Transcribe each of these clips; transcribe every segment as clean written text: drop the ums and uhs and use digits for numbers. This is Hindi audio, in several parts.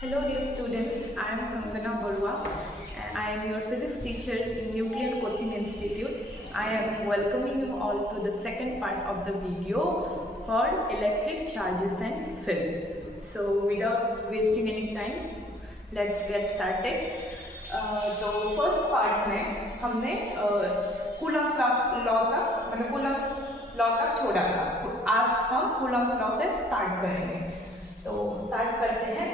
Hello dear students, I am Kangana Barua and I am your physics teacher in Nuclear Coaching Institute. I am welcoming you all to the second part of the video for electric charges and field. So without wasting any time, let's get started. तो फर्स्ट पार्ट में हमने कूलम्स लॉ तक छोड़ा था। तो आज हम कूलम्स लॉ से स्टार्ट करेंगे। तो स्टार्ट करते हैं।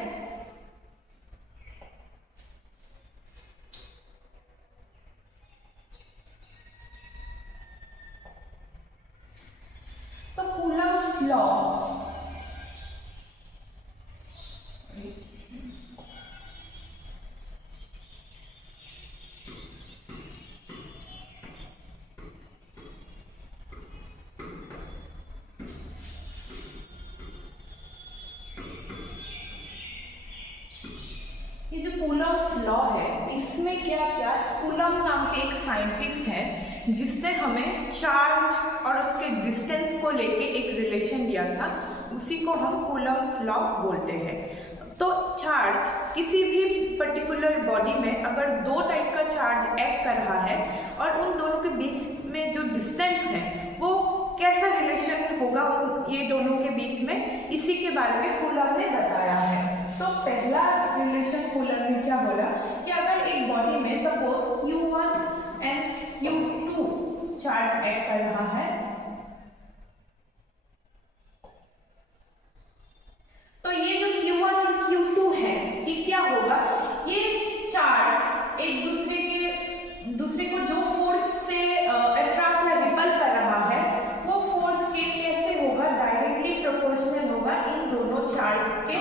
तो कूलम्स लॉ ये जो कूलम्स लॉ है इसमें क्या कूलम नाम के एक साइंटिस्ट हैं जिसने हमें चार्ज और उसके डिस्टेंस को लेके एक रिलेशन दिया था, उसी को हम कूलम्स लॉ बोलते हैं। तो चार्ज किसी भी पर्टिकुलर बॉडी में अगर दो टाइप का चार्ज एक्ट कर रहा है और उन दोनों के बीच में जो डिस्टेंस है वो कैसा रिलेशन होगा ये दोनों के बीच में, इसी के बारे में कूलम ने बताया है। तो पहला रिलेशन कूलम ने क्या बोला कि अगर एक बॉडी में suppose Q1 and Q2 charge act कर रहा है तो ये जो Q1 और Q2 है ये क्या होगा, ये चार्ज एक दूसरे को जो फोर्स से अट्रैक्ट या रिपल कर रहा है वो फोर्स के कैसे होगा, डायरेक्टली प्रोपोर्शनल होगा इन दोनों चार्ज के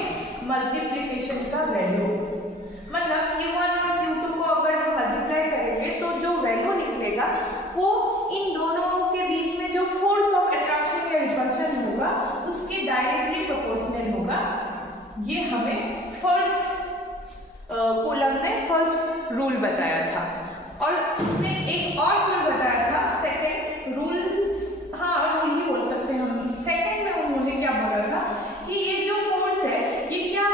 मल्टीप्लिकेशन का वैल्यू। मतलब Q1 और Q2 को अगर हम मल्टीप्लाई करेंगे तो जो वैल्यू निकलेगा वो इन दोनों के बीच में जो फोर्स ऑफ अट्रैक्शन या रिपल्शन होगा उसके डायरेक्टली प्रोपोर्शनल होगा। ये हमें कूलम ने फर्स्ट रूल बताया था और उसने एक और रूल बताया था, सेकंड रूल, रूल ही बोल सकते हैं हम। सेकंड में उन्होंने क्या बोला था कि ये जो फोर्स है ये क्या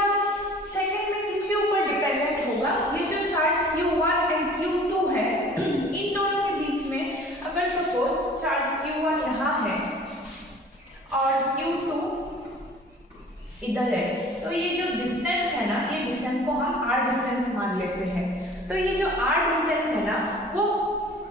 सेकंड में किसके ऊपर डिपेंडेंट होगा, ये जो चार्ज Q1 एंड Q2 है इन दोनों के बीच में अगर सपोज चार्ज Q1 यहाँ है और Q2 इधर है तो ये जो डिस्टेंस है ना, ये डिस्टेंस को हम r डिस्टेंस मान लेते हैं। तो ये जो r डिस्टेंस है ना वो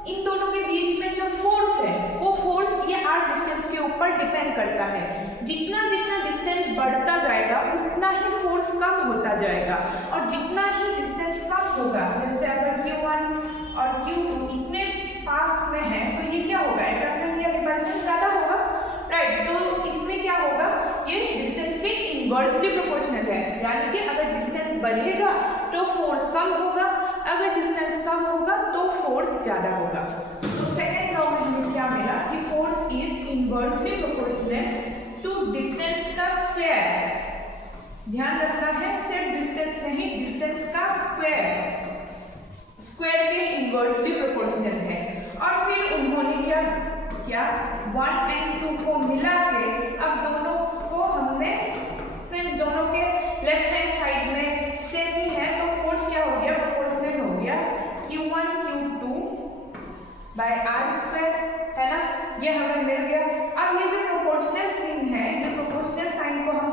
इन दोनों के बीच में जो फोर्स है वो फोर्स ये r डिस्टेंस के ऊपर डिपेंड करता है। जितना डिस्टेंस बढ़ता जाएगा उतना ही फोर्स कम होता जाएगा और जितना ही डिस्टेंस कम होगा, जैसे अगर Q1 और Q2 इतने पास में है तो ये क्या होगा, अट्रैक्शन या रिपल्शन ज्यादा होगा, राइट। तो इसमें क्या होगा, ये डिस्टेंस के इनवर्सली प्रोपोर्शनल है, यानी कि अगर डिस्टेंस बढ़ेगा तो फोर्स कम होगा, अगर डिस्टेंस कम होगा तो फोर्स ज्यादा होगा। तो सेकंड लॉ में हमें क्या मिला कि force is inversely proportional to distance का स्क्वायर। ध्यान रखना है, सिर्फ डिस्टेंस नहीं, डिस्टेंस का स्क्वायर के इनवर्सली प्रोपोर्शनल है। और फिर उन्होंने क्या 1 एंड 2 को मिला के अब दोनों को हमने सिर्फ दोनों के लेफ्ट हैंड साइड में सेम ही है तो फोर्स क्या हो गया, प्रोपोर्शनल हो गया Q1 Q2 बाय r² है ना, ये हमें मिल गया। अब ये जो प्रोपोर्शनल साइन है, ये प्रोपोर्शनल साइन को हम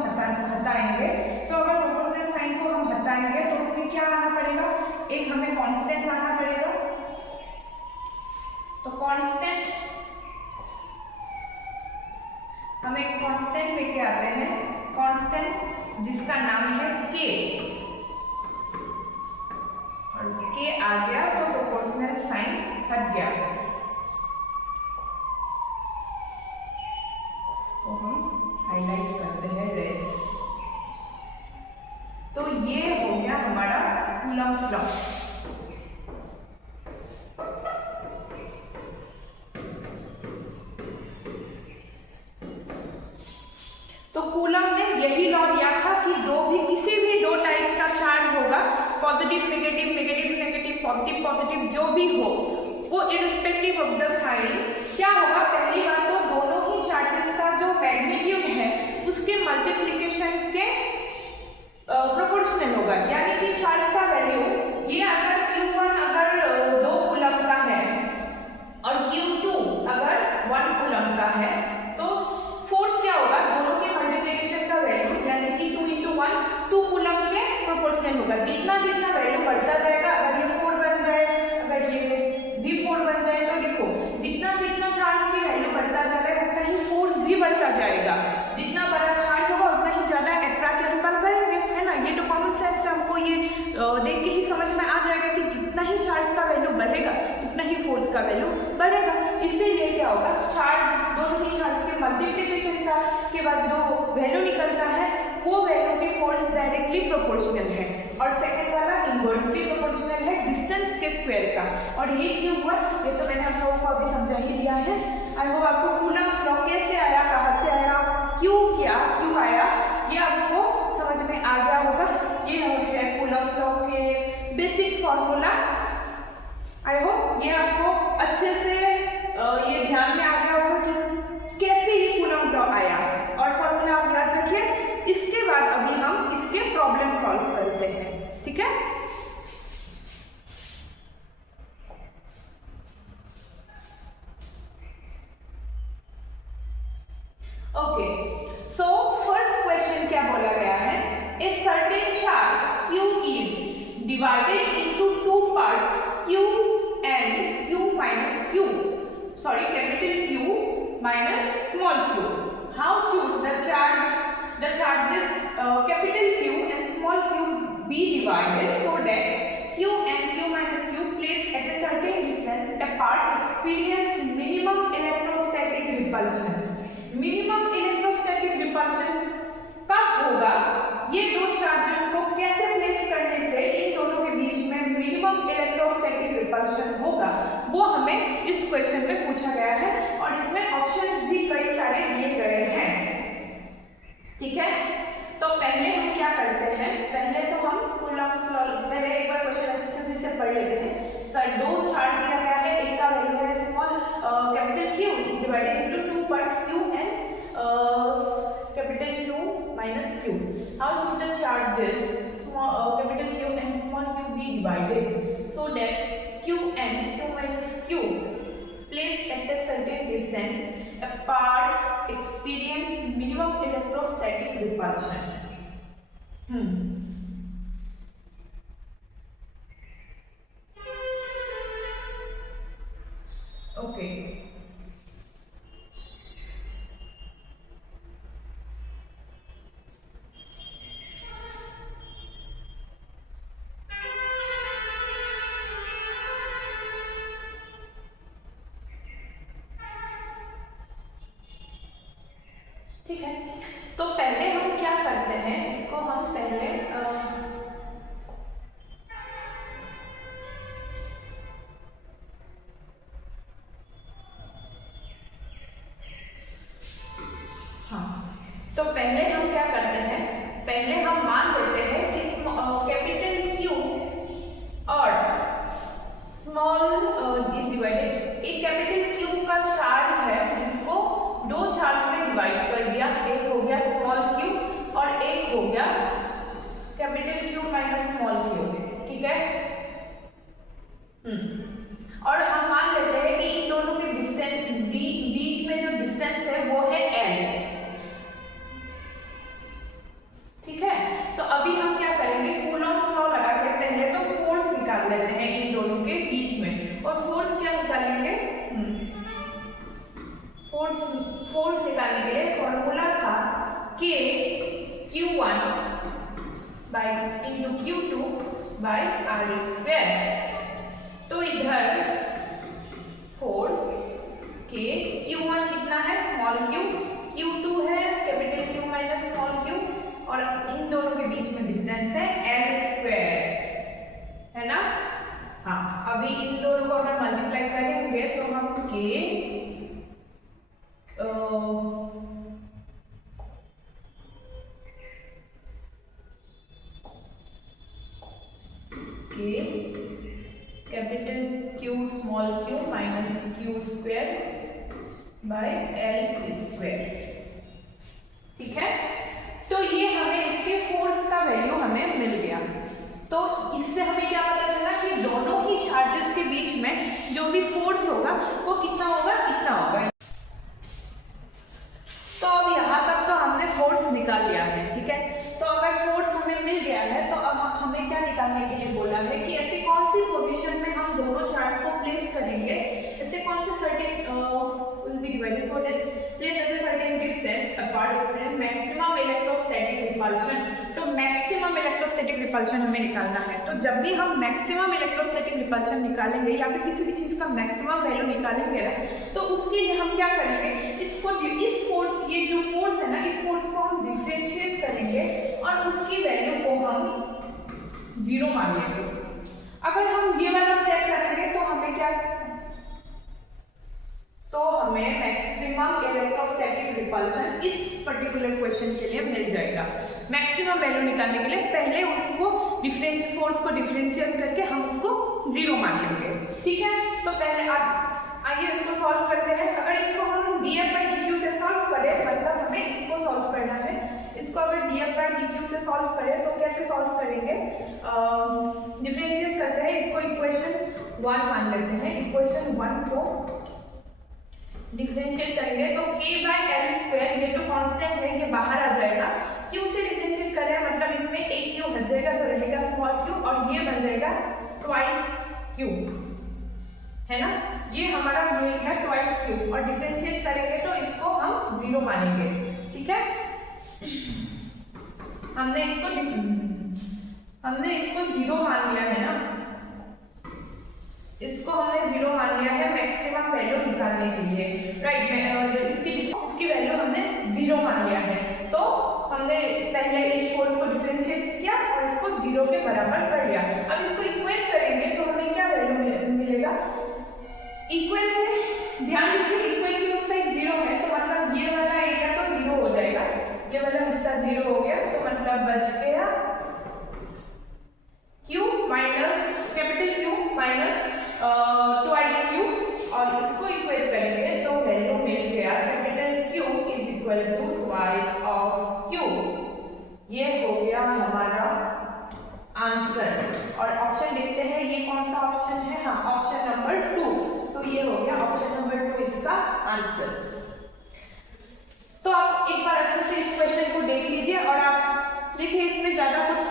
हटाएंगे। तो अगर प्रोपोर्शनल साइन को हम हटाएंगे तो उसमें क्या आना पड़ेगा, एक हमें कांस्टेंट लाना पड़ेगा। तो कांस्टेंट हम एक कांस्टेंट लेके आते हैं, कांस्टेंट जिसका नाम है K, और K आ गया तो प्रोपोर्शनल साइन हट गया। तो हम हाईलाइट करते हैं रेड। तो ये हो गया हमारा कूलम्स लॉ। तो कूलम ने यही लॉ दिया था कि किसी भी दो टाइप का चार्ज होगा, positive negative, negative negative, positive positive, जो भी हो वो इररिस्पेक्टिव ऑफ द साइन क्या होगा, पहली बात तो दोनों ही चार्जेस का जो मैग्नीट्यूड है उसके मल्टीप्लिकेशन के प्रोपोर्शनल होगा। प्रोपोर्शनल होगा। जितना जितना वैल्यू बढ़ता जाएगा, अगर ये 4 बन जाए, अगर ये भी 4 बन जाए, तो देखो जितना जितना चार्ज की वैल्यू बढ़ता जा रहा है उतना ही फोर्स भी बढ़ता जाएगा। जितना बड़ा चार्ज होगा उतना ही ज्यादा अट्रैक्ट या रिपल करेंगे, है ना। ये तो कॉमन सेंस से हमको ये देख के ही समझ में आ जाएगा कि जितना ही चार्ज का वैल्यू बढ़ेगा उतना ही फोर्स का वैल्यू बढ़ेगा। इससे ये क्या होगा, चार्ज दोनों ही चार्ज के मल्टीप्लिकेशन का के बाद जो वैल्यू निकलता है वो वैल्यू की फोर्स डायरेक्टली प्रोपोर्शनल है, और सेकंड वाला इनवर्सली प्रोपोर्शनल है डिस्टेंस के स्क्वायर का। और ये क्यों हुआ, ये तो मैंने आप लोगों को अभी समझा ही दिया है। आई होप आपको कूलम्ब्स लॉ कैसे आया, कहाँ से आया, क्यों आया, ये आपको समझ में आ गया होगा। ये है कूलम्ब्स लॉ के बेसिक फॉर्मूला। आई होप ये आपको अच्छे से ये ध्यान में आ गया होगा कि कैसे ये कूलम्ब लॉ आया, और फॉर्मूला आप याद रखिए। इसके बाद अभी हम इसके प्रॉब्लम सॉल्व करते हैं, ठीक है। ओके, सो फर्स्ट क्वेश्चन क्या बोला गया है, a certain charge Q is divided into two parts Q and Q minus Q, sorry, capital Q minus small q. How should the charges capital Q and small q be divided so that Q and Q minus Q placed at a certain distance apart experience minimum electrostatic repulsion. Minimum electrostatic repulsion कब होगा, ये दो चार्जेस को कैसे प्लेस करने से इन दोनों के बीच में मिनिमम इलेक्ट्रोस्टैटिक रिपल्शन होगा, वो हमें इस क्वेश्चन में पूछा गया है। और इसमें ऑप्शंस भी कई सारे दिए गए हैं, ठीक है। तो पहले हम क्या करते हैं, पहले तो हम कूलम्ब्स लॉ, पहले एक बार क्वेश्चन अच्छे से फिर से पढ़ लेते हैं। सर दो चार्ज दिया गया है, एक का वैल्यू है small capital Q divided into two parts Q and capital Q minus Q. How should the charges capital Q and small q be divided so that Q and Q minus Q placed at a certain distance apart experience minimum electrostatic repulsion? Okay. ठीक है, तो पहले हम क्या करते हैं, इसको हम पहले तो पहले हम क्या करते हैं, पहले हम मान लेते हैं कि कैपिटल Q और स्मॉल इज डिवाइडेड, एक कैपिटल Q का चार्ज है जिसको दो चार्ज में डिवाइड कर दिया, एक हो गया स्मॉल q और एक हो गया capital Q minus small q, ठीक है। और हम मान लेते हैं कि इन दोनों के डिस्टेंस बीच में जो डिस्टेंस है वो है L, ठीक है। तो अभी हम क्या करेंगे, कूलम्ब्स लॉ लगा के पहले तो फोर्स निकाल लेते हैं इन दोनों के बीच में। और फोर्स क्या निकालेंगे, फोर्स निकालने के लिए फॉर्मूला था K Q1 by into Q2 by R²। तो इधर फोर्स K Q1 कितना है, स्मॉल q, Q2 है capital Q minus small q, और इन दोनों के बीच में डिस्टेंस है L², है ना। हाँ, अभी इन दोनों को अगर मल्टीप्लाई करेंगे तो हम K capital Q small q minus Q² by L², ठीक है। तो ये हमें इसके फोर्स का वैल्यू हमें मिल गया। तो इससे हमें क्या पता चला कि दोनों ही चार्जेस के बीच में जो भी फोर्स होगा वो कितना होगा, इतना होगा। तो अब यहाँ तक तो हमने फोर्स निकाल लिया है, ठीक है। तो अगर फोर्स हमें मिल गया है तो अब हमें निकालने के लिए बोला है कि ऐसी कौन सी पोजीशन में हम दोनों चार्ज को प्लेस करेंगे, ऐसे कौन से certain will be divided so that place at a certain distance apart experience maximum electrostatic repulsion। तो मैक्सिमम इलेक्ट्रोस्टैटिक रिपल्शन हमें निकालना है। तो जब भी हम मैक्सिमम इलेक्ट्रोस्टैटिक रिपल्शन निकालेंगे या फिर किसी भी चीज का मैक्सिमम वैल्यू निकालेंगे ना, तो उसके लिए हम क्या करेंगे, इसको इस फोर्स, ये जो फोर्स है ना, इस फोर्स को हम डिफरेंशिएट करेंगे और उसकी वैल्यू को हम 0 मान लेंगे। अगर हम ये वाला स्टेप करेंगे तो हमें क्या, तो हमें मैक्सिमम इलेक्ट्रोस्टैटिक रिपल्शन इस पर्टिकुलर क्वेश्चन के लिए मिल जाएगा। मैक्सिमम वैल्यू निकालने के लिए पहले उसको फोर्स को डिफरेंशिएट करके हम उसको 0 मान लेंगे, ठीक है। तो पहले आप आइए इसको सॉल्व करते हैं। अगर इसको हम df/dq से सॉल्व करें, मतलब हमें इसको सॉल्व करना है, इसको अगर df/dq से सॉल्व करें तो कैसे सॉल्व करेंगे, डिफरेंशिएट करते हैं, इसको इक्वेशन 1 मान लेते हैं। इक्वेशन 1 को डिफरेंशिएट करेंगे तो k/l², ये तो कांस्टेंट है, ये बाहर आ जाएगा। q से डिफरेंशिएट कर रहे हैं मतलब इसमें एक q हट जाएगा तो रहेगा स्मॉल q और ये बन जाएगा ट्वाइस q, है ना। ये हमारा यूनिट है ट्वाइस q और डिफरेंशिएट करेंगे तो इसको हम 0 मानेंगे, ठीक है। हमने इसको 0 मान लिया है ना, इसको हमने 0 मान लिया है मैक्सिमम वैल्यू निकालने के लिए, राइट। इसकी वैल्यू हमने 0 मान लिया है। तो हमने पहले इस फोर्स को डिफरेंशिएट किया और इसको 0 के बराबर कर लिया। अब इसको इक्वेट करेंगे तो हमें क्या वैल्यू मिलेगा, इक्वल में ध्यान रखिए इक्वल की उस साइड 0 है तो मतलब ये वाला एरिया तो 0 हो जाएगा, ये वाला हिस्सा 0 हो गया तो मतलब बच गया q minus capital Q minus twice q और इसको इक्वेट करेंगे तो वैल्यू मिल गया capital Q is equal to twice of Q। ये हो गया हमारा आंसर। और ऑप्शन देखते हैं ये कौन सा ऑप्शन है, हाँ ऑप्शन नंबर 2। तो ये हो गया ऑप्शन नंबर 2 इसका आंसर। तो आप एक बार अच्छे से इस क्वेश्चन को देख लीजिए और आप देखिए इसमें ज्यादा कुछ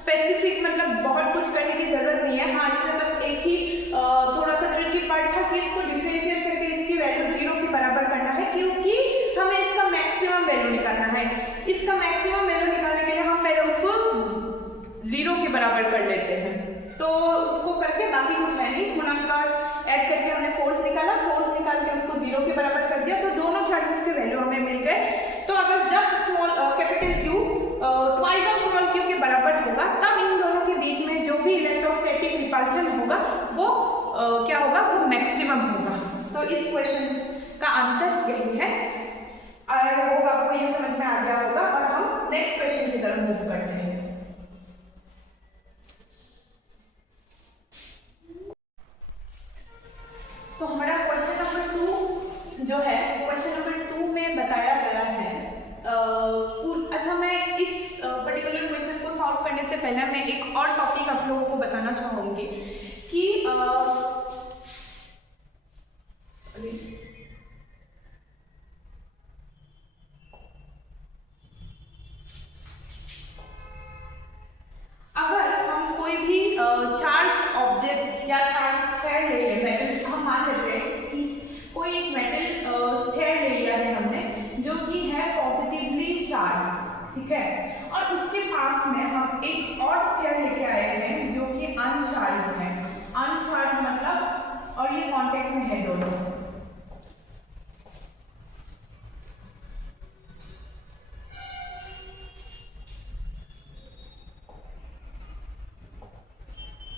स्पेसिफिक मतलब बहुत कुछ करने की जरूरत नहीं है। हाँ इसमें बस एक ही थोड़ा सा ट्रिकी पार्ट था कि इसको डिफरेंशिएट करके इसकी वैल्यू 0 के बराबर करना है, क्योंकि हमें इसका मैक्सिमम वैल्यू निकालना है। इसका मैक्सिमम वैल्यू निकालने के लिए हम पहले उसको 0 के बराबर कर लेते हैं। तो उसको करके बाकी कुछ है नहीं, गुणनफल ऐड करके हमने फोर्स निकाला, फोर्स निकाल के उसको 0 के बराबर कर दिया तो दोनों चार्जेस के वैल्यू हमें मिल गए। तो अगर जब small capital Q twice of small q के बराबर होगा तब इन दोनों के बीच में जो भी इलेक्ट्रोस्टैटिक रिपल्शन होगा वो क्या होगा, वो मैक्सिमम होगा। तो इस क्वेश्चन का आंसर यही है। आई होप आपको ये समझ में आ गया होगा और हम नेक्स्ट क्वेश्चन की तरफ मूव करते हैं। तो हमारा क्वेश्चन नंबर 2 जो है, क्वेश्चन नंबर 2 में बताया गया है अच्छा मैं इस पर्टिकुलर क्वेश्चन को सॉल्व करने से पहले मैं एक और टॉपिक आप लोगों को बताना चाहूंगी कि अगर हम कोई भी चार्ज ऑब्जेक्ट या चार्ज स्फीयर ले लेते हैं, हम मान लेते हैं कि कोई एक मेटल स्फीयर ले लिया है हमने जो कि है पॉजिटिवली चार्ज, ठीक है, और उसके पास में हम एक और स्फीयर लेके आए हैं जो कि अनचार्ज है। अनचार्ज मतलब और ये कांटेक्ट में है दोनों।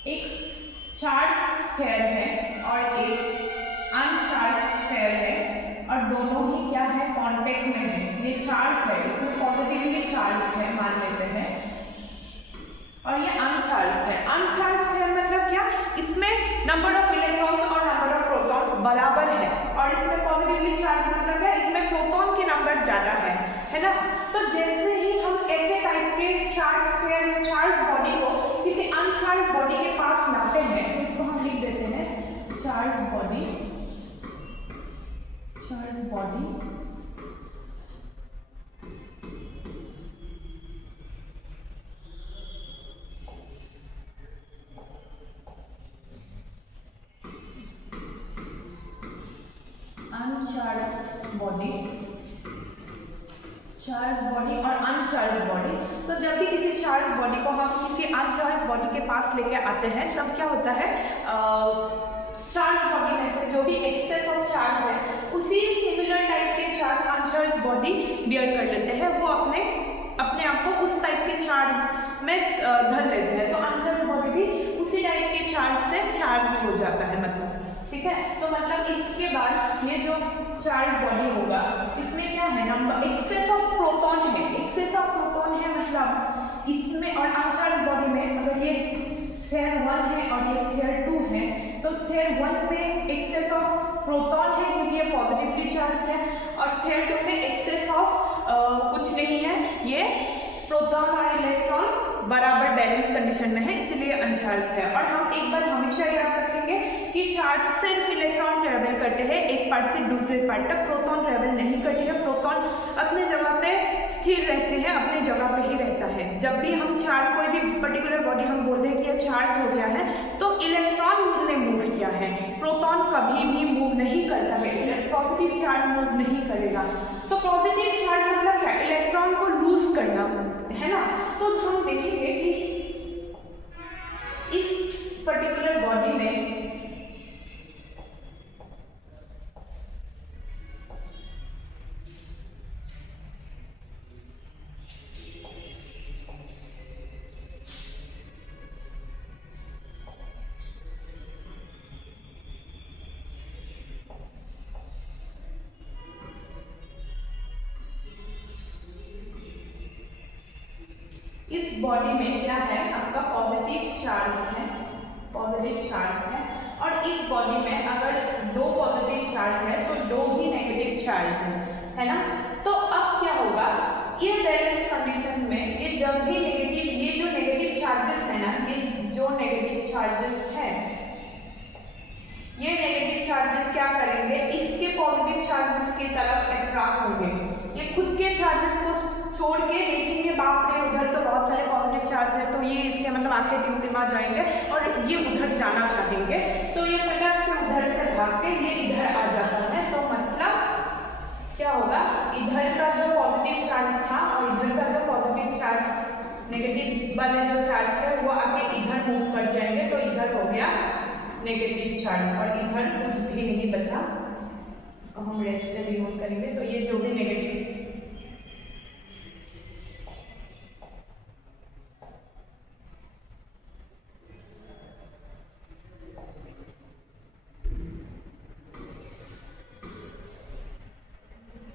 एक चार्ज स्फीयर है और एक अनचार्ज स्फीयर है और दोनों ही क्या है, कांटेक्ट में है। ये चार्ज है, इसमें पॉजिटिवली चार्ज है मान लेते हैं और ये अनचार्ज है। अनचार्ज स्फीयर मतलब क्या, इसमें नंबर ऑफ इलेक्ट्रॉन्स और नंबर ऑफ प्रोटॉन्स बराबर है और इसमें पॉजिटिवली चार्ज मतलब क्या, इसमें प्रोटॉन के नंबर ज्यादा है ना। तो जैसे ही हम ऐसे टाइप के चार्ज स्फीयर या चार्ज बॉडी को किसी अनचार्ज बॉडी के पास लाते हैं तो इसको हम लिख देते हैं charge body. Charge body uncharged body, charge body और अनचार्ज बॉडी। तो जब भी किसी चार्ज बॉडी को हम किसी अनचार्ज बॉडी के पास लेके आते हैं तब क्या होता है, चार्ज बॉडी में से जो भी एक्सेस ऑफ चार्ज है उसी सिमिलर टाइप के चार्ज अनचार्ज बॉडी बियर कर लेते हैं, वो अपने आप को उस टाइप के चार्ज में धर लेते हैं। तो अनचार्ज बॉडी भी उसी टाइप के चार्ज से चार्ज हो जाता है, मतलब ठीक है। तो मतलब इसके बाद ये जो चार्ज बॉडी होगा इसमें क्या है, नंबर एक्सेस ऑफ प्रोटॉन है, एक्सेस ऑफ प्रोटॉन है मतलब इसमें। और अनचार्ज बॉडी में अगर ये स्फीयर 1 है और ये स्फीयर 2 है तो स्फीयर 1 में एक्सेस ऑफ प्रोटॉन है क्योंकि ये पॉजिटिवली चार्ज है, और स्फीयर 2 में एक्सेस ऑफ कुछ नहीं है, ये प्रोटॉन और इलेक्ट्रॉन बराबर बैलेंस कंडीशन में है, इसलिए अनचार्ज है। और हम एक बार हमेशा याद रखेंगे कि चार्ज सिर्फ इलेक्ट्रॉन ट्रेवल करते हैं एक पार्ट से दूसरे पार्ट तक, प्रोटॉन ट्रेवल नहीं करते हैं। प्रोटॉन अपने जगह पे स्थिर रहते हैं, अपने जगह पे ही रहता है। जब भी हम चार्ज कोई भी पर्टिकुलर बॉडी हम बोल रहे हैं कि यह चार्ज हो गया है तो इलेक्ट्रॉन ने मूव किया है, प्रोटॉन कभी भी मूव नहीं करता है, पॉजिटिव चार्ज मूव नहीं करेगा। तो पॉजिटिव चार्ज मतलब क्या, इलेक्ट्रॉन को लूज करना है ना। तो हम देखेंगे कि इस पर्टिकुलर बॉडी में इस बॉडी में क्या है, आपका पॉजिटिव चार्ज है, पॉजिटिव चार्ज है। और इस बॉडी में अगर 2 पॉजिटिव चार्ज है तो 2 ही नेगेटिव चार्ज है ना। तो अब क्या होगा, ये बैलेंस कंडीशन में ये जब भी नेगेटिव, ये जो नेगेटिव चार्जेस है ना, ये जो नेगेटिव चार्जेस है, ये नेगेटिव चार्जेस क्या करेंगे, इसके पॉजिटिव चार्जेस की तरफ अट्रैक्ट होंगे। ये खुद के चार्जेस को छोड़ के देखेंगे, बाप रे उधर तो बहुत सारे पॉजिटिव चार्ज है, तो ये इसके मतलब आंखें टिमटिमा जाएंगे और ये उधर जाना चाहेंगे, तो ये फटाक से उधर से भाग के ये इधर आ जाता है। तो मतलब क्या होगा, इधर का जो पॉजिटिव चार्ज था और इधर का जो पॉजिटिव चार्ज नेगेटिव वाले जो चार्ज है वो आके इधर मूव कर जाएंगे, तो इधर हो गया नेगेटिव चार्ज और इधर कुछ भी नहीं बचा, इसको हम रेड से रिमूव करेंगे। तो ये जो भी नेगेटिव,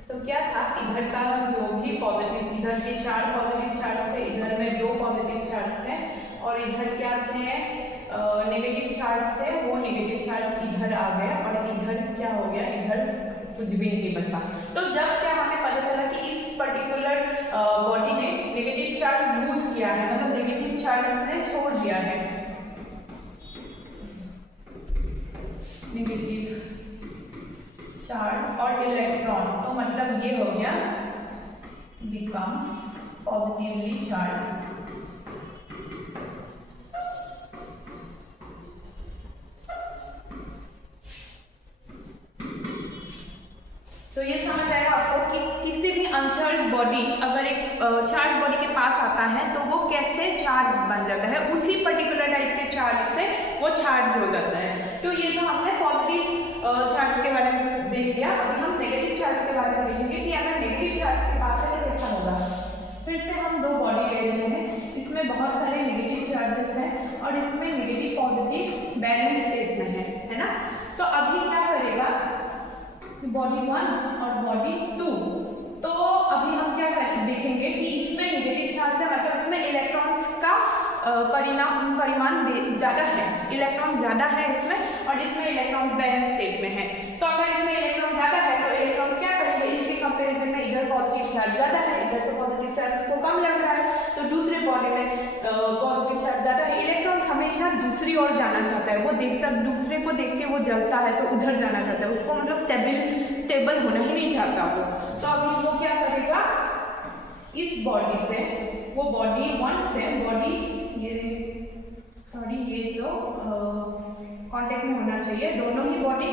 तो क्या था, इधर का जो भी पॉजिटिव, इधर के 4 पॉजिटिव चार्ज थे, इधर में 2 पॉजिटिव चार्ज थे, और इधर क्या थे, नेगेटिव चार्ज थे, वो नेगेटिव चार्ज इधर आ गया और इधर क्या हो गया, इधर कुछ भी नहीं बचा। तो जब क्या हमें पता चला कि इस पर्टिकुलर बॉडी ने नेगेटिव चार्ज लूज किया है, मतलब नेगेटिव चार्ज ने छोड़ दिया है, नेगेटिव चार्ज और इलेक्ट्रॉन, तो मतलब ये हो गया बिकम्स पॉजिटिवली चार्ज। तो ये समझ आएगा आपको कि किसी भी अनचार्ज बॉडी अगर एक चार्ज बॉडी के पास आता है तो वो कैसे चार्ज बन जाता है, उसी पर्टिकुलर टाइप के चार्ज से वो चार्ज हो जाता है। तो ये तो हमने पॉजिटिव चार्ज के बारे में देख लिया। अभी हम नेगेटिव चार्ज के बारे में देखेंगे कि अगर नेगेटिव चार्ज के पास है तो कैसा होगा। फिर से हम 2 बॉडी ले रहे हैं, इसमें बहुत सारे नेगेटिव चार्जेस हैं और इसमें नेगेटिव पॉजिटिव बैलेंस स्टेट में है ना। तो अभी क्या करेगा, बॉडी 1 और बॉडी 2, तो अभी हम क्या देखेंगे कि इसमें नेगेटिव चार्ज है, मतलब इसमें इलेक्ट्रॉन्स का परिमाण ज़्यादा है, इलेक्ट्रॉन ज़्यादा है इसमें, और इसमें इलेक्ट्रॉन्स बैलेंस स्टेट में है। तो अगर इसमें इलेक्ट्रॉन ज़्यादा है तो इलेक्ट्रॉन क्या करेंगे, इसके कंपैरिजन में इधर पॉजिटिव चार्ज ज़्यादा है, इधर तो पॉजिटिव चार्ज उसको कम लग रहा है, तो दूसरे बॉडी में पॉजिटिव चार्ज ज़्यादा है। इलेक्ट्रॉन्स हमेशा दूसरी ओर जाना चाहता है, वो देखता, दूसरे को देख के वो जलता है तो उधर जाना चाहता है, उसको मतलब स्टेबल होना ही नहीं चाहता वो। तो अभी वो क्या करेगा, इस बॉडी से, वो बॉडी 1 से बॉडी, ये सॉरी, ये तो कांटेक्ट में होना चाहिए, दोनों ही बॉडी,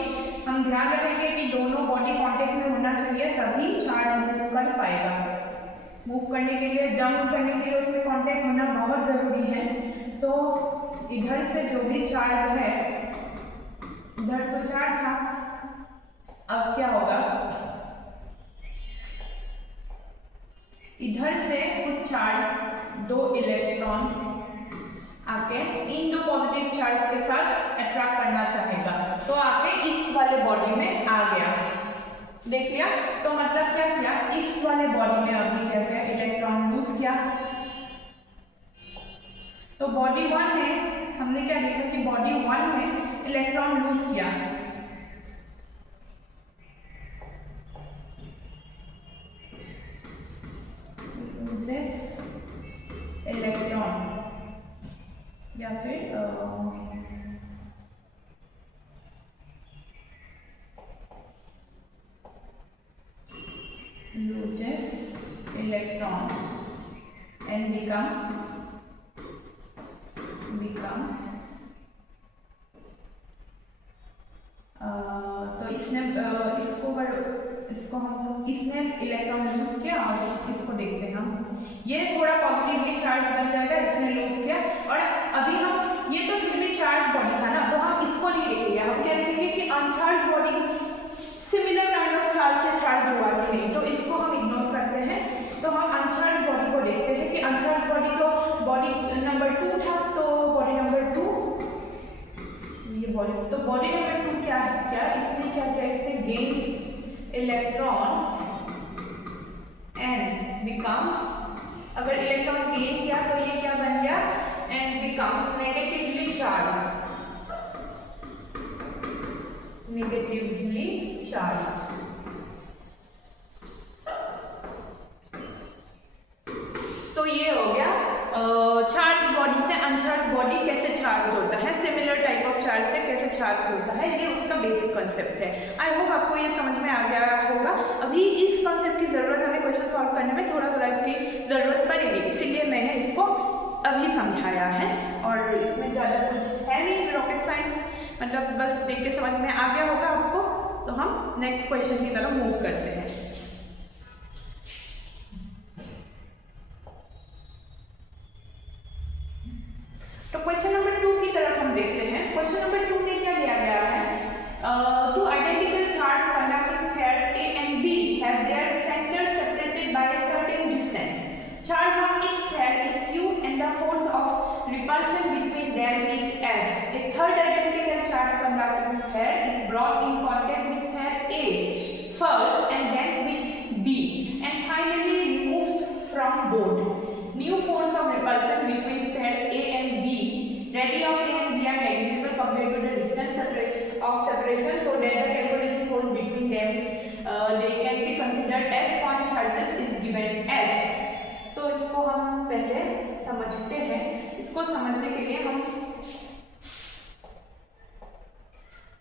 हम ध्यान रखेंगे कि दोनों बॉडी कांटेक्ट में होना चाहिए तभी चार्ज मूव कर पाएगा। मूव करने के लिए, जंप करने के लिए उसमें कांटेक्ट होना बहुत ज़रूरी है। तो इधर से जो भी चार्ज है, इधर तो चार्ज था, अब क्या होगा, इधर से कुछ चार्ज, 2 इलेक्ट्रॉन आके इन 2 पॉजिटिव चार्ज के साथ अट्रैक्ट करना चाहेगा, तो आके इस वाले बॉडी में आ गया, देख लिया। तो मतलब क्या किया, इस वाले बॉडी में अभी क्या किया, इलेक्ट्रॉन लूज किया। तो बॉडी 1 में हमने क्या देखा कि बॉडी 1 में इलेक्ट्रॉन लूज किया, इलेक्ट्रॉन या फिर loses electrons and become तो इसको हम इसने इलेक्ट्रॉन लूज किया और इसको देखते हैं हम, ये थोड़ा पॉजिटिवली चार्ज बन जाएगा, इसने लूज किया। और अभी हम, ये तो फिर भी चार्ज बॉडी था ना, तो हम इसको नहीं देखेंगे, हम क्या देखेंगे कि uncharged body similar kind of charge से चार्ज हुआ कि नहीं, तो इसको हम इग्नोर करते हैं। तो हम अनचार्ज बॉडी को देखते हैं कि अनचार्ज बॉडी तो बॉडी नंबर 2 था, तो बॉडी नंबर 2, ये बॉडी, तो बॉडी नंबर 2 क्या है, क्या इसने क्या किया, इसने गेन इलेक्ट्रॉन्स एंड बिकम्स, अगर इलेक्ट्रॉन गेन किया तो ये क्या बन गया, and becomes negatively charge, negatively charge. तो ये हो गया चार्ज बॉडी से अनचार्ज बॉडी कैसे चार्ज होता है, सिमिलर टाइप ऑफ चार्ज से कैसे चार्ज होता है, ये उसका बेसिक कॉन्सेप्ट है। आई होप आपको ये समझ में आ गया होगा। अभी इस कॉन्सेप्ट की जरूरत हमें क्वेश्चन सॉल्व करने में थोड़ा इसकी जरूरत पड़ेगी, इसीलिए मैंने इसको अभी समझाया है, और इसमें ज़्यादा कुछ है नहीं रॉकेट साइंस, मतलब बस देख के समझ में आ गया होगा आपको। तो हम नेक्स्ट क्वेश्चन की तरफ मूव करते हैं। तो क्वेश्चन नंबर 2 की तरफ हम देखते हैं। क्वेश्चन नंबर 2 में क्या दिया गया है, two identical charge conducting spheres A and B have their center separated by a certain distance. Charge of each sphere is Q and the force of repulsion between them is F. A third identical charge conducting sphere is brought in contact with sphere A first and then with B and finally removed from both. New force of repulsion between spheres A and B, radii of A and B are negligible compared to the distance of separation, so that the calculated force between them they can be considered as point charges is given as. तो इसको हम पहले समझते हैं। इसको समझने के लिए हम,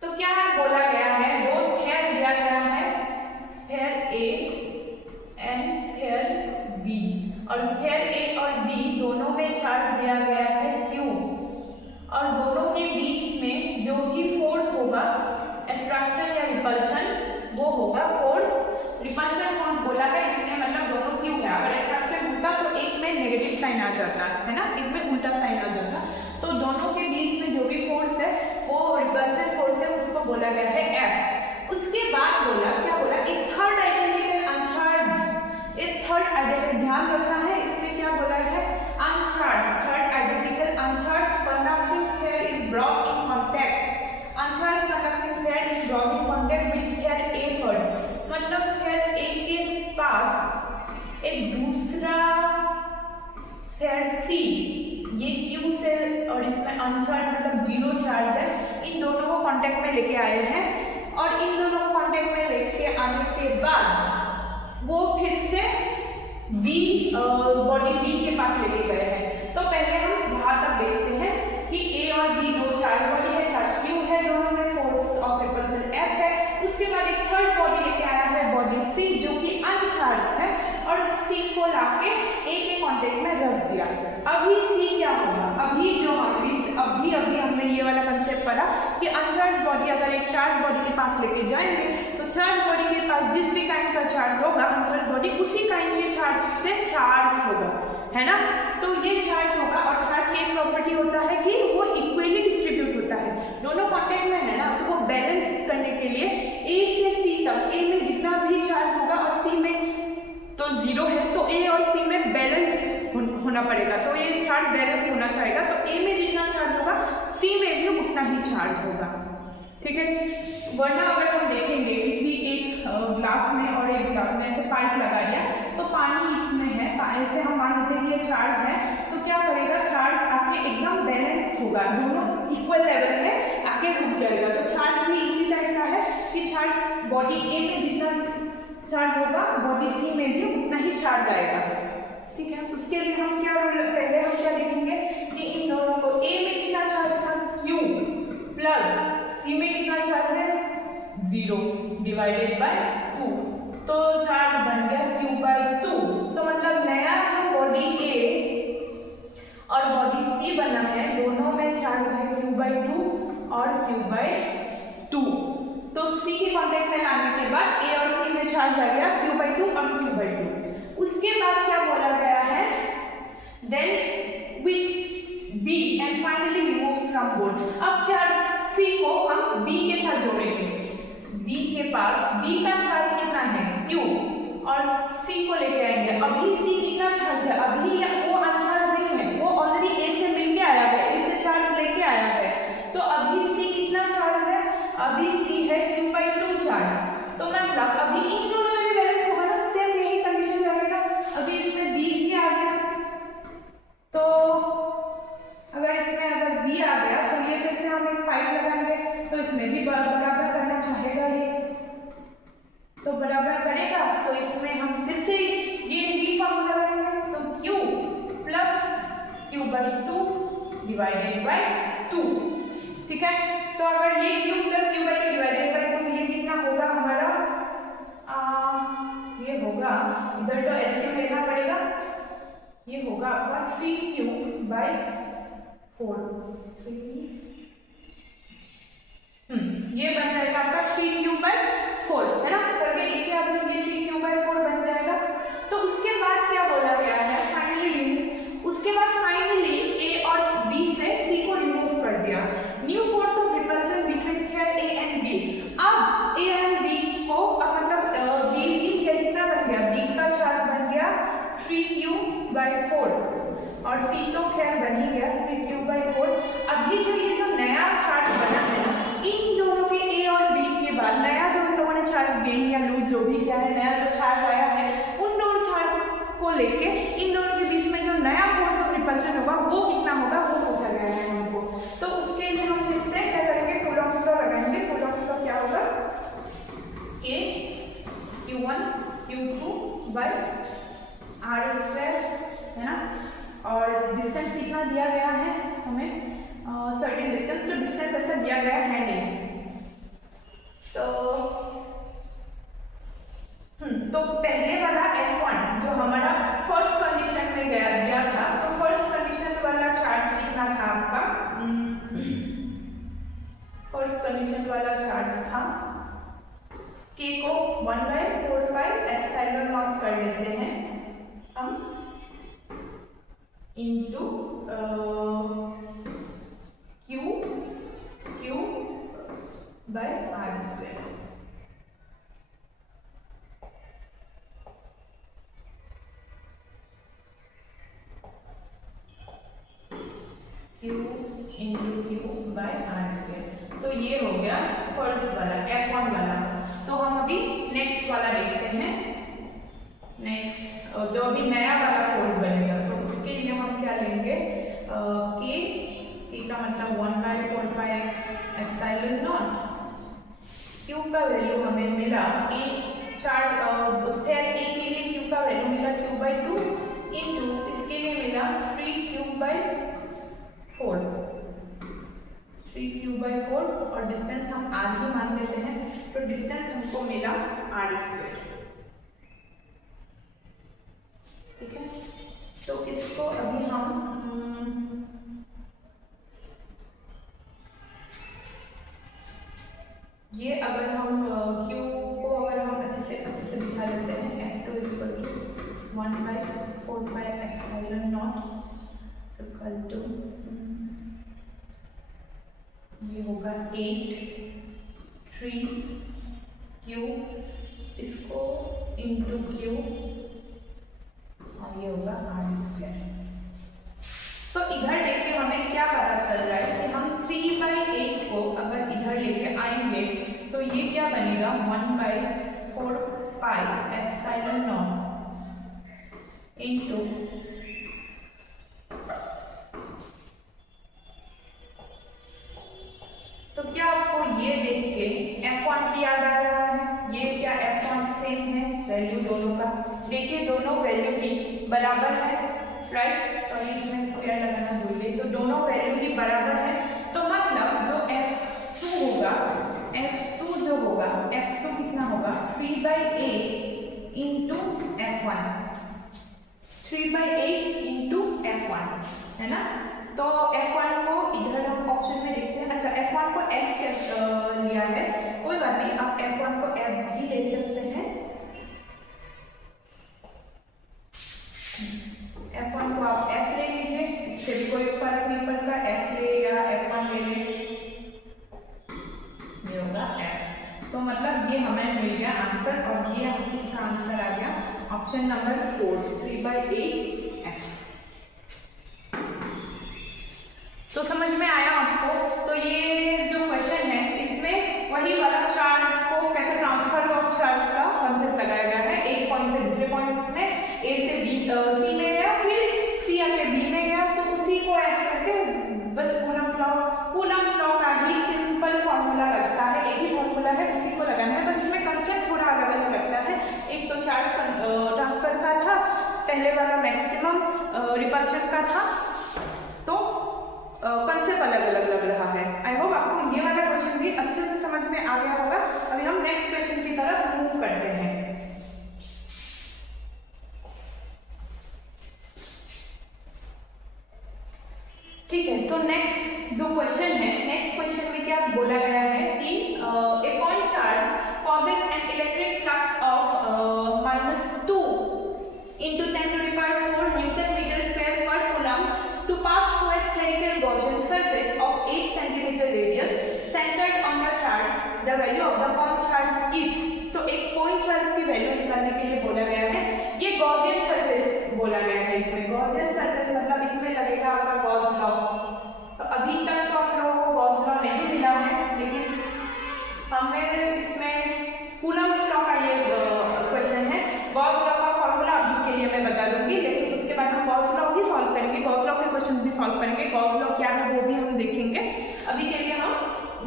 तो क्या बोला गया है, 2 स्फीयर दिया गया है, sphere A and sphere B, और स्फीयर A और B दोनों में चार्ज दिया गया है Q, और दोनों के बीच में जो भी फोर्स होगा, अट्रैक्शन या रिपल्शन, वो होगा फोर्स। रिपल्शन फोर्स बोला है इसलिए मतलब दोनों Q है, अगर अट्रैक्शन होता तो एक में नेगेटिव साइन आ जाता है ना, एक में उल्टा साइन आ जाता, तो दोनों के बीच में जो भी फोर्स है वो रिपल्शन फोर्स है, उसको बोला गया है F। उसके बाद बोला, क्या बोला, एक थर्ड आइडेंटिकल अनचार्ज, एक थर्ड आइडेंटिकल, ध्यान रखना है इसमें क्या बोला है, अनचार्ज, third identical अनचार्ज conducting sphere is brought in contact, अनचार्ज conducting sphere is brought in contact with sphere A first, मतलब स्फीयर A के पास एक दूसरा स्फीयर C, ये Q से, और इसमें अनचार्ज मतलब 0 चार्ज है, इन दोनों को कांटेक्ट में लेके आए हैं, और इन दोनों को कांटेक्ट में लेके आने के बाद वो फिर से बॉडी B के पास लेके गए हैं। तो पहले हम वहां तक देखते हैं कि A और B दो चार्ज बॉडी है, चार्ज Q है, दोनों में फोर्स ऑफ रिपल्शन F है। उसके बाद एक थर्ड बॉडी लेके आया है, बॉडी C, जो कि अनचार्ज है, और C को लाके A के कांटेक्ट में रख दिया। अभी C क्या होगा, अभी हमने ये वाला कंसेप्ट पढ़ा कि अनचार्ज बॉडी अगर एक चार्ज बॉडी के पास लेके जाएंगे तो चार्ज बॉडी के पास जिस भी काइंड का चार्ज होगा अनचार्ज बॉडी उसी काइंड के चार्ज से चार्ज होगा, है ना। तो ये चार्ज होगा और चार्ज की एक प्रॉपर्टी होता है कि वो इक्वली डिस्ट्रीब्यूट होता है, दोनों कांटेक्ट में है ना, तो वो बैलेंस करने के लिए ए से सी तक, ए में जितना भी चार्ज होगा और सी में तो जीरो है, तो ए और सी में बैलेंस होना पड़ेगा, तो ये चार्ज बैलेंस होना चाहिए, तो ए में जितना चार्ज होगा सी में भी उतना ही चार्ज होगा, ठीक है। वरना अगर हम देखेंगे किसी एक ग्लास में और एक ग्लास में ऐसे पाइप लगा दिया तो पानी इसमें है, ऐसे हम मान लेते हैं ये चार्ज है, तो क्या करेगा चार्ज आके एकदम बैलेंस होगा, दोनों इक्वल लेवल में आके रुक जाएगा। तो चार्ज भी इसी टाइप का है कि चार्ज बॉडी ए में जितना चार्ज होगा बॉडी सी में भी उतना ही चार्ज आएगा, ठीक है। उसके लिए हम क्या पहले हम क्या लिखेंगे कि इन दोनों को ए में कितना चार्ज था Q प्लस सी में कितना चार्ज है 0 डिवाइडेड बाय 2, तो चार्ज बन गया Q/2। तो मतलब नया जो बॉडी A और बॉडी C बना है दोनों में चार्ज है Q/2 और Q/2। तो C के कांटेक्ट में लाने के बाद A और C में चार्ज आ गया Q/2 और Q/2। उसके बाद क्या बोला गया है then with B and finally remove from board. अब चार्ज C को हम B के साथ जोड़ेंगे, B के पास B का चार्ज कितना है Q और C को लेके आएंगे। अभी C कितना चार्ज है, अभी वो अनचार्ज नहीं है, वो ऑलरेडी A से मिल के आया है, A से चार्ज लेके आया है, तो अभी C कितना चार्ज है, अभी C है Q/2 चार्ज। तो मतलब अभी इन दोनों में भी बैलेंस होगा ना, सेम यही कंडीशन रहेगा। अभी इसमें B भी आ गया, तो अगर इसमें अगर B आ गया तो ये फिर से हम एक पाइप लगाएंगे तो इसमें भी बराबर करना चाहेगा ये, तो बराबर करेगा तो इसमें हम फिर से ये B फॉर्मूला लगाएंगे, तो Q plus Q/2 divided by 2, ठीक है। तो अगर ये Q plus Q/2 divided by 2 ये कितना होगा हमारा, ये होगा, इधर तो एलसीएम लेना पड़ेगा, ये होगा आपका 3Q/4, ये बन जाएगा आपका 3Q/4, है ना, करके लिखे आपने, ये 3Q/4 बन जाएगा। तो उसके बाद क्या बोला गया है फाइनली, उसके बाद फाइनली A और B से C को रिमूव कर दिया। New force of repulsion between sphere A and B। अब A एंड B को मतलब B कितना बन गया, B का चार्ज बन गया 3Q/4 और C तो खैर बन ही गया 3Q/4। अभी जो नया चार्ज बना है ना, इन दोनों के A और B के बाद नया जो हम लोगों ने चार्ज गेन या लूज जो भी क्या है, नया जो चार्ज आया है, उन दोनों चार्ज को लेके इन दोनों के बीच में जो नया फोर्स ऑफ रिपल्शन होगा वो कितना होगा वो पूछा गया है हमको। तो उसके लिए हम इससे क्या करेंगे, कूलॉम्स लॉ लगाएंगे। कूलॉम्स लॉ क्या होगा, K Q1 Q2/r², है ना, और डिस्टेंस कितना दिया गया है हमें, सर्टेन डिस्टेंस, तो डिस्टेंस ऐसा दिया गया है नहीं, तो पहले वाला F1 जो हमारा फर्स्ट कंडीशन में दिया था, तो फर्स्ट कंडीशन वाला चार्ज कितना था आपका, फर्स्ट कंडीशन वाला चार्ज था K को 1/4πε0 कर लेते हैं हम इंटू Q/r²। Q/r², तो ये हो गया फर्स्ट वाला F1 वाला। तो हम अभी नेक्स्ट वाला देखते हैं, नेक्स्ट जो अभी नया वाला फोर्स बनेगा, तो उसके लिए हम क्या लेंगे, K का मतलब 1/4πε0, Q का वैल्यू हमें मिला, A चार्ज स्फीयर A के लिए Q का वैल्यू मिला Q/2 इंटू इसके लिए मिला 3Q/4 और डिस्टेंस हम r ही मान लेते हैं, तो डिस्टेंस हमको मिला r², ठीक है। तो इसको अभी हम 3 क्यू, इसको इंटू क्यू, और ये होगा r²। तो इधर देख के हमें क्या पता चल रहा है कि हम 3/8 को अगर इधर लेके आएंगे तो ये क्या बनेगा 1/4 पाई एप्सिलॉन नॉट इंटू तो क्या आपको ये देख के F1 की याद आ रहा है? ये क्या F1 सेम है वैल्यू दोनों का? देखिए दोनों वैल्यू ही बराबर है, राइट? सॉरी इसमें स्क्वायर लगाना भूल गई। तो दोनों वैल्यू ही बराबर है, तो मतलब जो F2 होगा, F2 जो होगा, F2 कितना होगा 3/8 इंटू F1, 3/8 इंटू F1, है ना? तो F1 को इधर हम ऑप्शन में देखते हैं। अच्छा, F1 को F लिया है, कोई बात नहीं, आप F1 को F भी ले सकते हैं। F1 को आप F ले लीजिए, इससे भी कोई फर्क नहीं पड़ता, F ले या F1 ले ले, ये होगा F। तो मतलब ये हमें मिल गया आंसर, और ये इसका आंसर आ गया ऑप्शन नंबर 4, 3/8 F। तो समझ में आया आपको? तो ये जो क्वेश्चन है इसमें वही वाला चार्ज को कैसे ट्रांसफर ऑफ चार्ज का कॉन्सेप्ट लगाया गया है। एक पॉइंट से दूसरे पॉइंट में, ए से बी सी में गया, फिर सी आके बी में गया, तो उसी को ऐड करके बस कूलम्स लॉ का ही सिंपल फॉर्मूला लगता है, एक ही फॉर्मूला है, उसी को लगाना है, बस इसमें कंसेप्ट थोड़ा अलग अलग लगता है। एक तो चार्ज ट्रांसफर का था, पहले वाला मैक्सिमम रिपल्शन का था, तो कंसेप्ट अलग अलग लग रहा है। आई होप आपको ये वाला क्वेश्चन भी अच्छे से समझ में आ गया होगा। अभी हम नेक्स्ट क्वेश्चन की तरफ मूव करते हैं। ठीक है, तो नेक्स्ट जो क्वेश्चन है, नेक्स्ट क्वेश्चन में क्या बोला गया है कि a point charge causes an electric flux of -2 into 10⁴ Nm² per coulomb to pass through a spherical Gaussian surface of 8 cm radius centered on the charge. The value of the point charge is, तो एक पॉइंट चार्ज की वैल्यू निकालने के लिए बोला गया है। ये गॉसियन सरफेस बोला गया है, इसमें गॉसियन सरफेस मतलब इसमें लगेगा आपका गॉस लॉ। तो अभी तक तो आप लोगों को गॉस लॉ नहीं मिला है, लेकिन हमें इसमें कूलम्स लॉ का ये क्वेश्चन है। गॉस लॉ का फॉर्मूला अभी के लिए मैं बता दूंगी, लेकिन उसके बाद हम गॉस लॉ भी सॉल्व करेंगे, गॉस लॉ के क्वेश्चन भी सॉल्व करेंगे। गॉस लॉ क्या है वो भी हम देखेंगे। अभी के लिए हम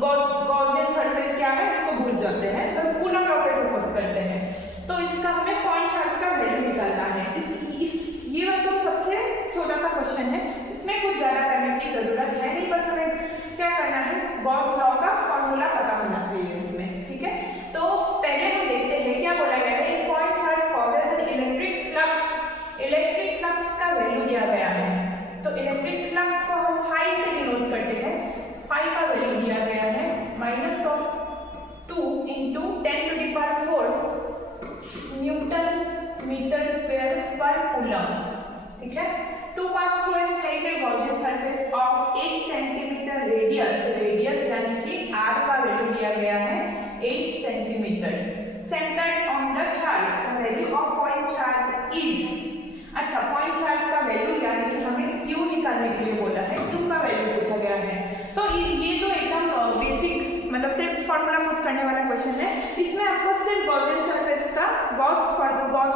गॉसियन सरफेस क्या है इसको भूल जाते हैं, बस कूलम लॉ पे फोकस करते हैं। तो इसका हमें पॉइंट चार्ज का वैल्यू निकालना है। ये तो सबसे छोटा सा क्वेश्चन है, इसमें कुछ ज़्यादा करने की जरूरत है नहीं, बस हमें क्या करना है, गॉस लॉ का फॉर्मूला पता होना चाहिए इसमें। ठीक है, तो पहले हम देखते हैं क्या बोला गया है। एक point charge causes an electric flux, electric flux का वैल्यू दिया गया है। तो इलेक्ट्रिक फ्लक्स को हम फाई से डिनोट करते हैं। फाई का वैल्यू दिया गया है -2 इंटू 10⁴ Nm² per coulomb। ठीक है, to pass through a spherical Gaussian surface of 8 cm radius यानी कि r का वैल्यू दिया गया है 8 cm centred on the charge. The value of point charge is, अच्छा पॉइंट चार्ज का वैल्यू यानी कि हमें q निकालने के लिए बोला है, q का वैल्यू पूछा गया है। तो ये तो एकदम बेसिक मतलब सिर्फ फॉर्मूला पुट करने वाला क्वेश्चन है। इसमें आपको सिर्फ गॉसियन सरफेस का गॉस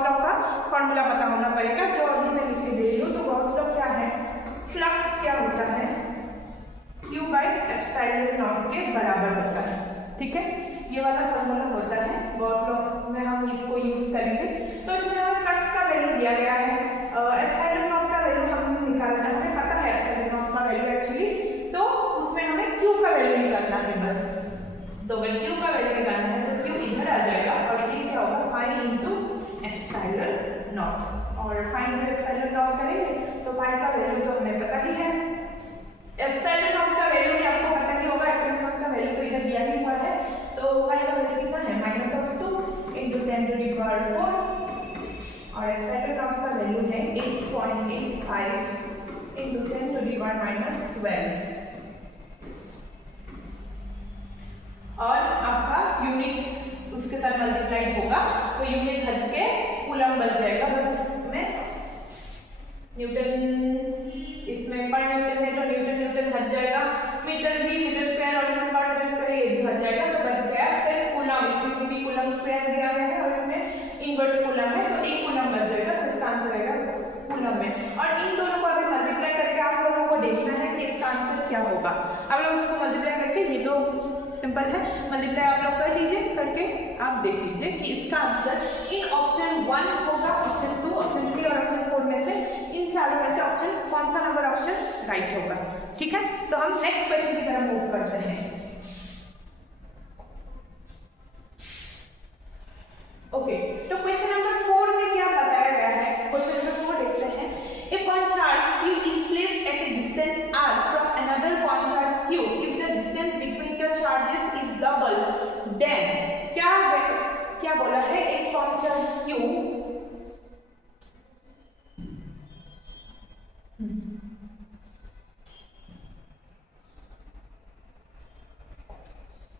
लॉ का फॉर्मूला पता होना पड़ेगा, जो अभी मैं लिख के दे रही हूँ। तो गॉस लॉ क्या है, फ्लक्स क्या होता है, Q/ε0 के बराबर होता है। ठीक है, ये वाला फॉर्मूला होता है, गॉस लॉ में हम इसको यूज करेंगे। तो इसमें हमें फ्लक्स का वैल्यू दिया गया है, ε0 का वैल्यू हमें निकालना है, हमें पता है ε0 का वैल्यू एक्चुअली, तो उसमें हमें Q का वैल्यू निकालना है बस। तो अगर Q का वैल्यू निकालना है तो Q इधर आ जाएगा, और ये क्या होगा फाई इंटू ε0, और फाई इंटू ε0 करेंगे तो फाई का वैल्यू तो हमें पता ही है, ε0 का वैल्यू भी आपको पता ही होगा, ε0 का वैल्यू तो इधर दिया ही हुआ है। तो फाई का वैल्यू कितना है -2 इंटू 10⁴, और ε0 का वैल्यू है 8.85 इंटू 10⁻⁻12। हट जाएगा, मीटर भी, मीटर स्क्वायर और इसमें पर मीटर स्क्वायर ये भी हट जाएगा, तो बच गया सिर्फ कूलम। इसमें क्योंकि कूलम स्क्वायर दिया गया है और इसमें इनवर्स कूलम है, तो एक कूलम बच जाएगा, तो इसका आंसर आएगा कूलम में। और इन दोनों को अभी मल्टीप्लाई करके आप लोगों को देखना है कि इसका आंसर क्या होगा। आप लोग इसको मल्टीप्लाई करके, ये तो सिंपल है, मल्टीप्लाई आप लोग कर लीजिए, करके आप देख लीजिए कि इसका आंसर इन ऑप्शन 1 होगा, ऑप्शन 2, ऑप्शन 3 और ऑप्शन 4 में से इन चारों में से ऑप्शन कौन सा नंबर ऑप्शन राइट होगा। ठीक है, तो हम नेक्स्ट क्वेश्चन की तरफ मूव करते हैं। ओके, तो क्वेश्चन नंबर 4 में क्या बताया गया है, क्वेश्चन नंबर 4 देखते हैं। If one charge q is placed at a distance r from another point charge q, if the distance between the charges is double, then क्या बोला है, एक point charge q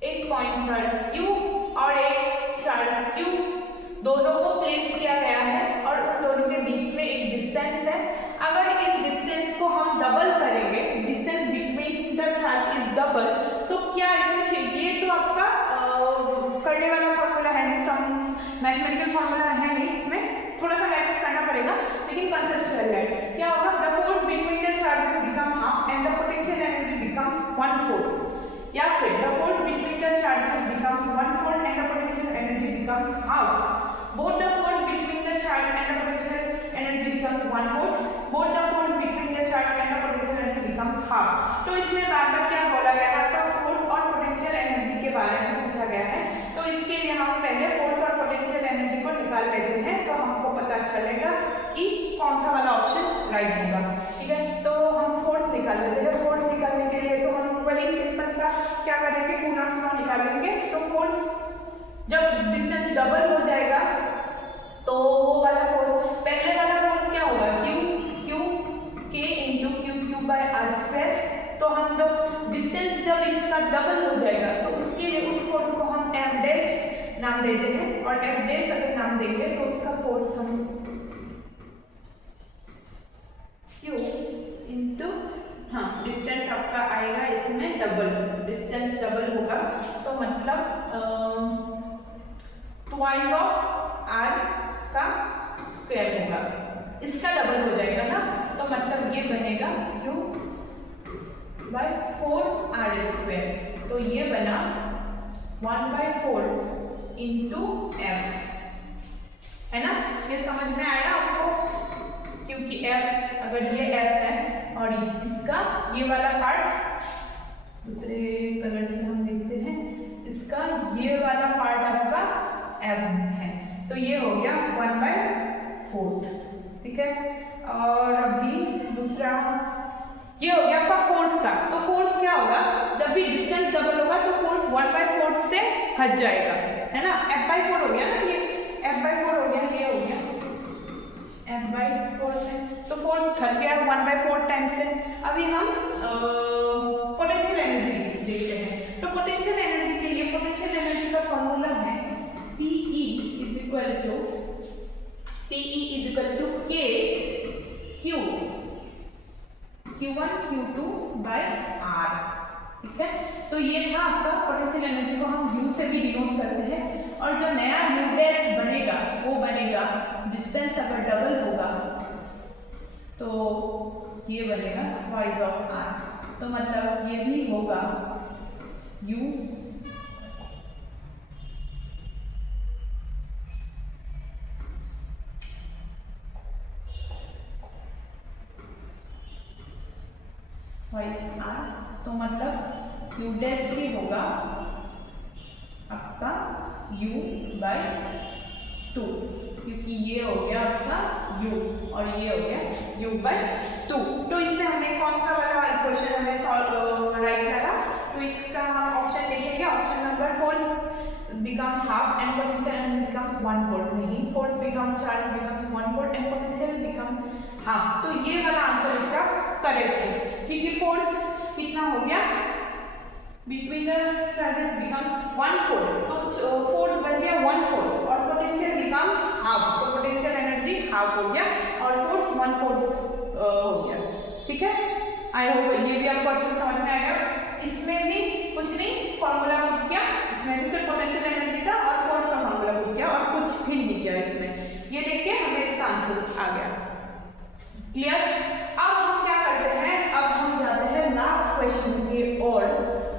एक पॉइंट चार्ज q और एक चार्ज q दोनों को प्लेस किया गया है और उन दोनों के बीच में एक डिस्टेंस है। अगर इस डिस्टेंस को हम डबल करेंगे, distance between the charge is double, तो क्या ये तो आपका करने वाला फॉर्मूला है नहीं, सम मैथमेटिकल फॉर्मूला है नहीं, इसमें थोड़ा सा मैथ्स करना पड़ेगा, लेकिन कंसेप्चुअल है। क्या होगा, the force between the charges become half and the potential energy becomes 1/4, या फिर the force between the charges becomes 1/4 and the potential energy becomes half, both the force between the charge and the potential energy becomes 1/4, both the force between the charge and the potential energy becomes half। तो इसमें बार-बार क्या बोला गया है, आपका फोर्स और पोटेंशियल एनर्जी के बारे में पूछा गया है, तो इसके लिए हम पहले फोर्स और पोटेंशियल एनर्जी को निकाल लेते हैं, तो हमको पता चलेगा कि कौन सा वाला ऑप्शन राइट होगा। ठीक है, तो हम फोर्स निकाल लेते हैं। फोर्स निकालने के लिए तो हम वही सिंपल सा क्या करेंगे, कूलम्स लॉ निकालेंगे। तो फोर्स जब डिस्टेंस डबल हो जाएगा तो वो वाला फोर्स, पहले वाला फोर्स क्या होगा, q k into Q by R square. तो हम जब डिस्टेंस जब इसका डबल हो जाएगा तो उसके लिए उस फोर्स को हम f डैश नाम देते हैं, और f डैश अगर नाम देंगे तो उसका फोर्स हम q इंटू, हाँ डिस्टेंस आपका आएगा इसमें डबल, डिस्टेंस डबल होगा तो मतलब ट्वाइस ऑफ आर का स्क्वायर होगा, इसका डबल हो जाएगा ना, तो मतलब ये बनेगा q बाय 4r स्क्वायर, तो ये बना 1/4 इंटू f, है ना। ये समझ में आया आपको, क्योंकि f अगर ये f है और इसका ये वाला पार्ट दूसरे कलर से हम देखते हैं, इसका ये वाला पार्ट आपका m है, तो ये हो गया 1/4। ठीक है, और अभी दूसरा ये हो गया आपका फोर्स का। तो फोर्स क्या होगा, जब भी डिस्टेंस डबल होगा तो फोर्स 1/4 से हट जाएगा, है ना। f/4 हो गया ना, ये f/4 हो गया, ये हो गया f/4 से, तो फोर्स घट गया 1/4 टाइम से। अभी हम पोटेंशियल एनर्जी देखते हैं। तो पोटेंशियल एनर्जी के लिए पोटेंशियल एनर्जी का फॉर्मूला है PE is equal to K Q1 Q2 by R। ठीक है, तो ये था आपका पोटेंशियल एनर्जी को हम U से भी डिनोट करते हैं, और जो नया U डैश बनेगा वो बनेगा, डिस्टेंस अगर डबल होगा तो ये बनेगा ट्वाइस ऑफ R, तो मतलब ये भी होगा U ट्वाइस R, तो मतलब U डैश भी होगा आपका U/2, क्योंकि ये हो गया आपका U और ये हो गया U/2। तो इससे हमें कौन सा वाला इक्वेशन हमें सॉल्व राइट लगा, तो इसका हम ऑप्शन देखेंगे। Option number 4 become half and potential energy becomes 1/4, नहीं, force becomes charge becomes 1/4 and potential becomes half, तो ये वाला आंसर इसका करेक्ट है, क्योंकि फोर्स कितना हो गया, बिटवीन द चार्जेस बिकम्स 1/4, तो फोर्स बन गया 1/4 और पोटेंशियल बिकम्स हाफ, तो पोटेंशियल एनर्जी हाफ हो गया और फोर्स 1/4 हो गया। ठीक है, आई होप ये भी आपको अच्छे से समझ में आएगा। इसमें भी कुछ नहीं, फॉर्मूला पुट किया, इसमें भी सिर्फ पोटेंशियल एनर्जी का और फोर्स का फॉर्मूला पुट किया और कुछ भी नहीं किया इसमें। ये देखिए हमें इसका आंसर आ गया। क्लियर? अब हम क्या करते हैं, अब हम जाते हैं लास्ट क्वेश्चन की ओर,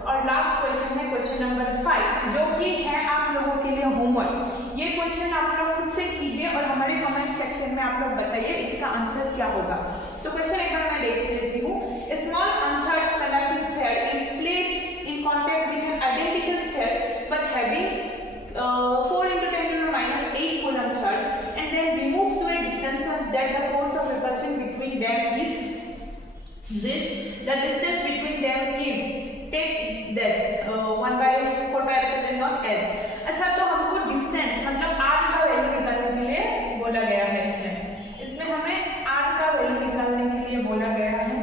और लास्ट क्वेश्चन है क्वेश्चन नंबर 5, जो कि है आप लोगों के लिए होमवर्क। ये क्वेश्चन आप लोग खुद से कीजिए और हमारे कमेंट सेक्शन में आप लोग बताइए इसका आंसर क्या होगा। तो क्वेश्चन एक बार मैं देख लेती हूँ। Small uncharged conducting sphere is placed in contact with an identical sphere but having 4 × 10⁻⁸ coulomb charge and then removed to a distance such that the force of repulsion between them is this. The distance between them is take this 1/4π∼0 s। अच्छा, तो हमको डिस्टेंस मतलब r का वैल्यू निकालने के लिए बोला गया है। इसमें हमें r का वैल्यू निकालने के लिए बोला गया है।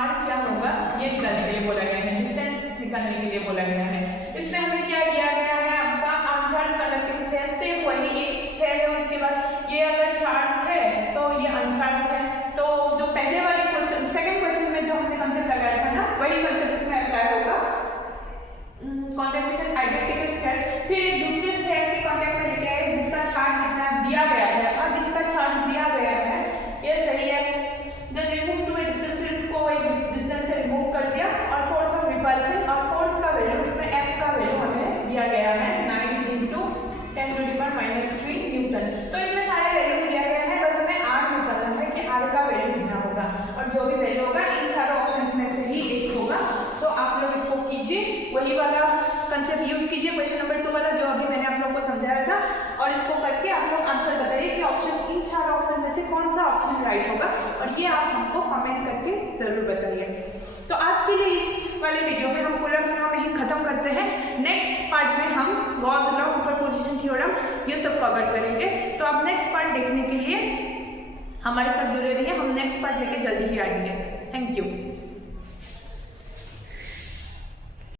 r क्या होगा ये निकालने के लिए बोला गया है, डिस्टेंस निकालने के लिए बोला गया है। इसमें हमें क्या दिया गया है, आपका अनचार्ज कंडक्टिंग स्फीयर से वही एक स्फीयर है, उसके बाद ये अगर चार्ज है तो ये अनचार्ज है। तो जो पहले वाले क्वेश्चन, सेकंड क्वेश्चन में जो हमने कंसेप्ट लगाया था ना, वही कंसेप्ट इसमें अप्लाई होगा। कांटेक्ट विद आइडेंटिकल स्फीयर, फिर एक दूसरे स्फीयर के कांटेक्ट में लेके आए जिसका चार्ज कितना दिया गया है, अब इसका चार्ज दिया गया है, ये सही है। Then remove to a distance, फिर इसको एक डिस्टेंस से रिमूव कर दिया और फोर्स ऑफ रिपल्शन, और फोर्स का वैल्यू इसमें F का वैल्यू हमें दिया गया है 9 × 10⁻³ न्यूटन। तो इसमें सारे वैल्यू दिया गया है, बस हमें R निकालना है कि R का वैल्यू कितना होगा, और जो भी वैल्यू होगा इन चारों ऑप्शंस में से ही एक होगा। तो आप लोग इसको कीजिए, वही वाला कंसेप्ट यूज कीजिए क्वेश्चन नंबर 2 वाला जो अभी मैंने आप लोगों को समझाया था, और इसको करके आप लोग आंसर बताइए कि ऑप्शन, इन चार ऑप्शन में से कौन सा ऑप्शन राइट होगा, और ये आप हमको कमेंट करके जरूर बताइए। तो आज के लिए इस वाले वीडियो में हम कूलम्ब्स लॉ में ही खत्म करते हैं। नेक्स्ट पार्ट में हम गॉस लॉ, सुपरपोजिशन थ्योरम, ये सब कवर करेंगे। तो आप नेक्स्ट पार्ट देखने के लिए हमारे साथ जुड़े रहिए, हम नेक्स्ट पार्ट लेके जल्दी ही आएंगे। Thank you.